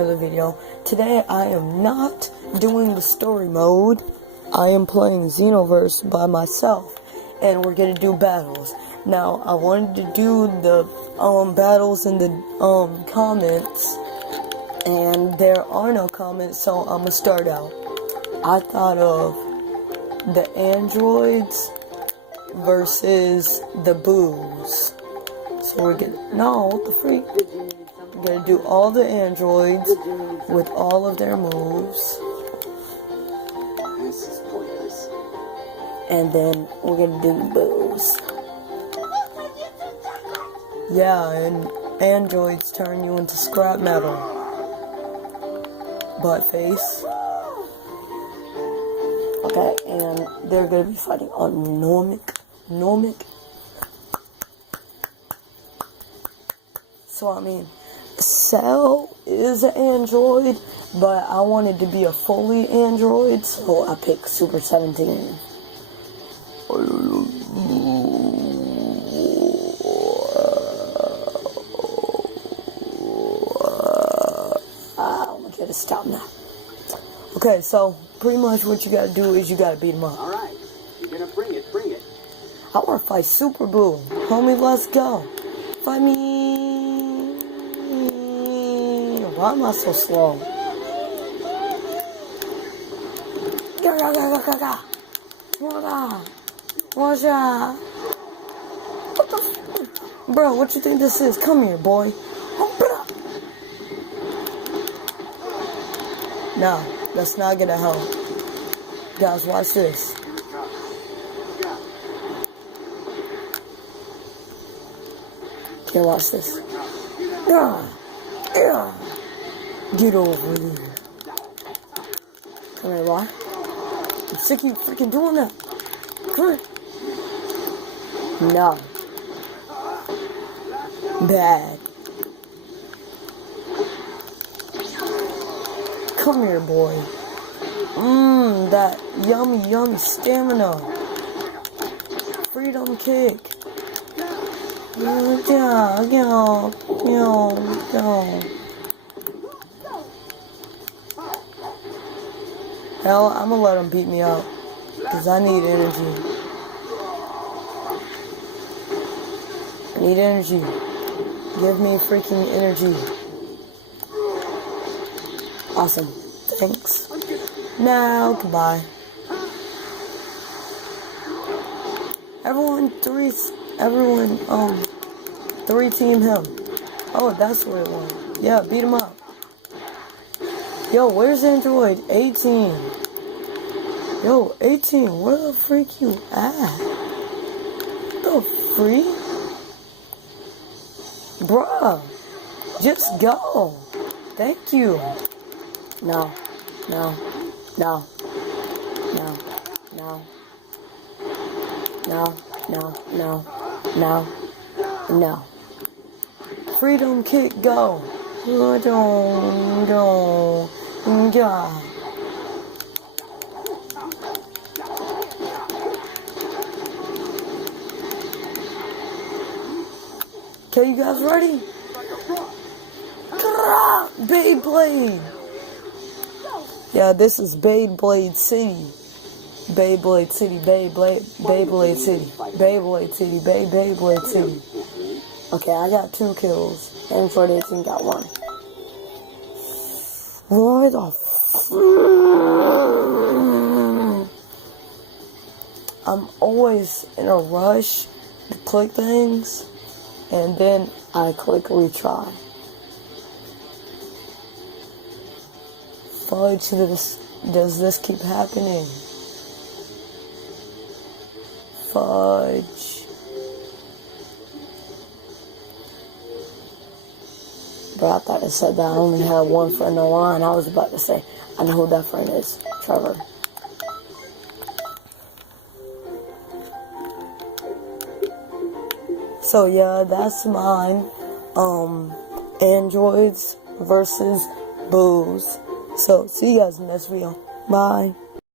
another video. Today I am not doing the story mode. I am playing Xenoverse by myself, and we're gonna do battles. Now I wanted to do the battles in the comments, and there are no comments, so I'm gonna start out. I thought of the androids versus the boos. So we're gonna what the freak? We're gonna do all the androids with all of their moves. This is pointless. And then we're gonna do the boos. Yeah, and androids turn you into scrap metal. Butt face. Okay, and they're gonna be fighting on Normic. So I mean, Cell is an android, but I wanted to be a fully android, so I picked Super 17. I'm gonna stop now. Okay, so pretty much what you gotta do is you gotta beat him up. Alright, you're gonna bring it. I wanna fight Super Boo. Homie, let's go. Fight me. Why am I so slow? Watch out. What the bro, what you think this is? Come here, boy. No, that's not gonna help. Guys, watch this. Okay, watch this. Get over here. Come here, boy. I'm sick of you freaking doing that. Come here. No. Bad. Come here, boy. That yummy stamina. Freedom kick. Go. Hell, I'm gonna let him beat me up, because I need energy. I need energy. Give me freaking energy. Awesome. Thanks. Now, goodbye. Everyone, three team him. Oh, that's where it went. Yeah, beat him up. Yo, where's Android 18? Yo, 18, where the freak you at? The freak? Bruh, just go. Thank you. No. Freedom kick, go. Go. Okay, you guys ready? Beyblade! Yeah, this is Beyblade City. Beyblade City. Okay, I got 2 kills. And for this, I got 1. What the I'm always in a rush to click things, and then I click retry. Fudge, does this keep happening? Fudge. Bro, I thought it said that I only had 1 friend online. I was about to say, I know who that friend is. Trevor. So yeah, that's mine. Androids versus boos. So see you guys in the next video. Bye.